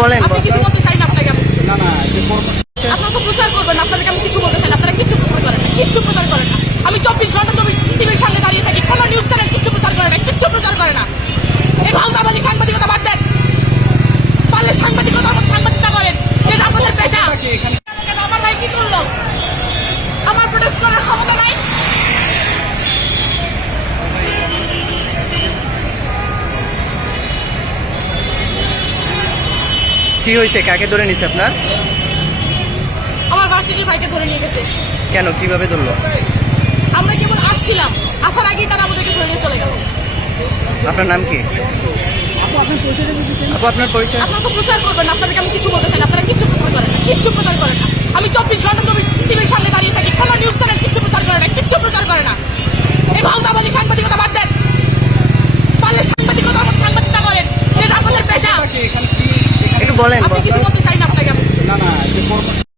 বলেন আপনাকে আমি কিছু। না না আপনাকে প্রচার করবেন আপনাদেরকে আমি কিছু বলতে চাই আপনারা কিচ্ছু প্রচার করেন না কিচ্ছু প্রচার করেন না। আমি চব্বিশ ঘণ্টা চব্বিশ টিভির সামনে দাঁড়িয়ে থাকি কোনো নিউজ চ্যানেল কিছু প্রচার করে না কিচ্ছু প্রচার করে না। এই ভালদাবাজি সাংবাদিকতা বাদ দেন। পারলে সাংবাদিকতা সাংবাদিকতা করেন যেটা আপনাদের পেশা। কি হয়েছে? কাকে ধরে নিছে আপনার? আমার ভার্সিটির ভাইকে ধরে নিয়ে গেছে। কেন? কীভাবে ধরলো? আমরা কেবল আসছিলাম আসার আগেই তারা আমাদেরকে ধরে নিয়ে চলে গেল। আপনার নাম কি? আপু আপনার পরিচয়? আপনাকে প্রচার করবেন আপনাদেরকে আমি কিছু বলতে চাই আপনারা প্রচার করেন না প্রচার করেন না। আমি চব্বিশ ঘণ্টা চব্বিশ টিভির সামনে দাঁড়িয়ে থাকি কোনো নিউজ চ্যানেল কিচ্ছু প্রচার করে না কিচ্ছু প্রচার করে না এই ভাওতাবাজি সাংবাদিকতা বাদ দেন পারলে সাংবাদিকতা আমার সাংবাদিকতা করেন যেটা আপনাদের পেশা কি এখানে কি একটু বলেন।